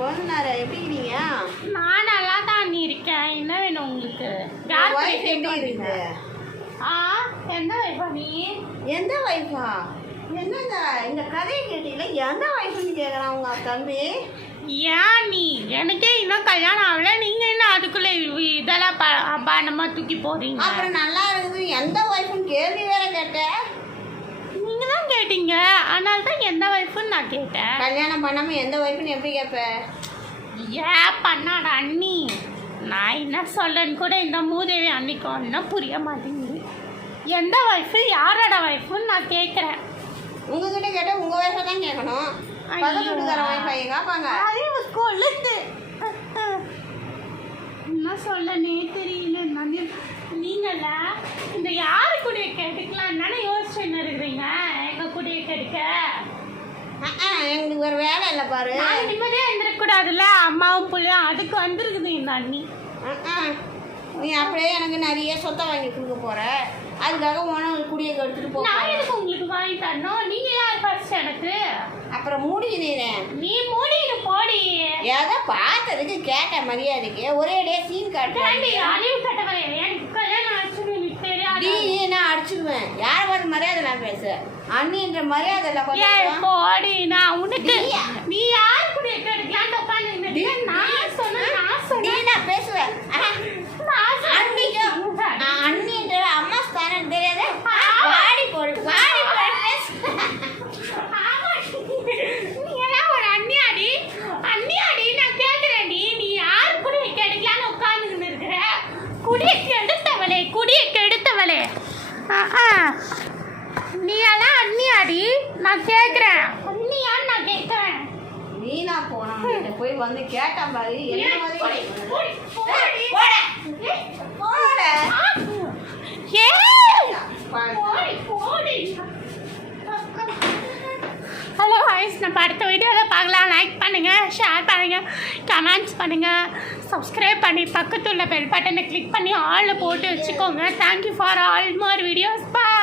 கொழுந்தனாரே எப்படி இருக்கீங்க? நான் நல்லா தான் இருக்கேன். என்ன வேணும் உங்களுக்கு? வைஃப் எப்படி இருக்கு? எந்த வைஃபா நீ? எந்த வைஃபா? என்னங்க இந்த கதையை கேட்டீங்களா? எந்த வைஃப்னு கேட்குறான் உங்க தம்பி. ஏன் நீ எனக்கே இன்னும் கல்யாணம் ஆகல, நீங்க என்ன அதுக்குள்ள இதெல்லாம் அபாண்டமா தூக்கி போறீங்க? அப்புறம் நல்லா இருக்குது எந்த வைஃப்னு கேள்வி வேற கேட்டேன். நீங்க தான் கேட்டீங்க, அதனால தான் எந்த வைஃப்னு நான் கேட்டேன். கல்யாணம் பண்ணாம எந்த வைஃப்னு எப்படி கேட்ப? ஏன் பண்ணாட அண்ணி, நான் என்ன சொல்லன்னு கூட இந்த மூதேவி அன்னைக்கு ஒன்றும் புரிய மாட்டேங்குது. எந்த வைஃபு யாரோட வைஃப்னு நான் கேட்குறேன். உங்ககிட்ட கேட்டால் உங்கள் வைஃபை தான் கேட்கணும். பக்கத்து வீட்டுக்கார வைஃபை கேட்பாங்க. அறிவு கொள்ளுது. என்ன சொல்லனே தெரியல. நீங்கள இந்த யாரு கூடிய கேட்டுக்கலாம் தானே யோசிச்சுன்னு இருக்கிறீங்க. எங்க கூடிய கேட்க எங்களுக்கு ஒரு வேலை இல்லை பாரு. நிம்மதியாக இருந்துடக்கூடாதுல்ல, அம்மாவும் பிள்ளையும் அதுக்கு வந்துருக்குது இந்த அண்ணி. நீ அப்படியே எனக்கு நிறைய சொத்தை வாங்கி கொடுக்க போற, அதுக்காக உனக்கு குடியை கெடுத்துட்டு போ. நான் எதுக்கு உங்களுக்கு வாங்கி தரணும்? நீங்க யார் ஃபர்ஸ்ட் எனக்கு? அப்புறம் மூடிக்கிறேன். நீ மூடிட்டு போடி. ஏதோ பார்த்ததுக்கு கேட்ட மரியாதைக்கு ஒரே இடையே சீன் காட்டுறேன். அறிவு கட்டவரை எனக்கு கல்யாணம் ஆச்சுன்னு எனக்கு தெரியாது. நீ நான் அடிச்சுடுவேன். யாரை பார்த்து மரியாதை நான் பேசு. அண்ணின்ற மரியாதை இல்லை கொஞ்சம் போடி. நான் உனக்கு நீ யாரு கூட கேட்கலான்னு உட்காந்து நான் சொன்னேன். நான் பேசுவேன். அண்ணின்ற அம்மா ஸ்தானம் தெரியாத பாடி போடு பாடி போடு பேசு. நீ எல்லாம் ஒரு அண்ணியாடி அண்ணியாடி நான் கேட்குறேன். நீ யாரு கூட கேட்கலான்னு உட்காந்துன்னு இருக்கிற? குடியை கெடுத்தவளே குடியை கெடுத்தவளே. நீ எல்லாம் அண்ணியாடி நான் கேட்குறேன். அண்ணியான்னு நான் கேட்குறேன். நீனா போனா போய் வந்து கேட்டான் பாரு. ஹலோ வாய்ஸ், நம்ம அடுத்த வீடியோவில் பார்க்கலாம். லைக் பண்ணுங்கள், ஷேர் பண்ணுங்கள், கமெண்ட்ஸ் பண்ணுங்கள், சப்ஸ்கிரைப் பண்ணி பக்கத்தில் உள்ள பெல் பட்டனை கிளிக் பண்ணி ஆளில் போட்டு வச்சுக்கோங்க. Thank you for all more videos. Bye.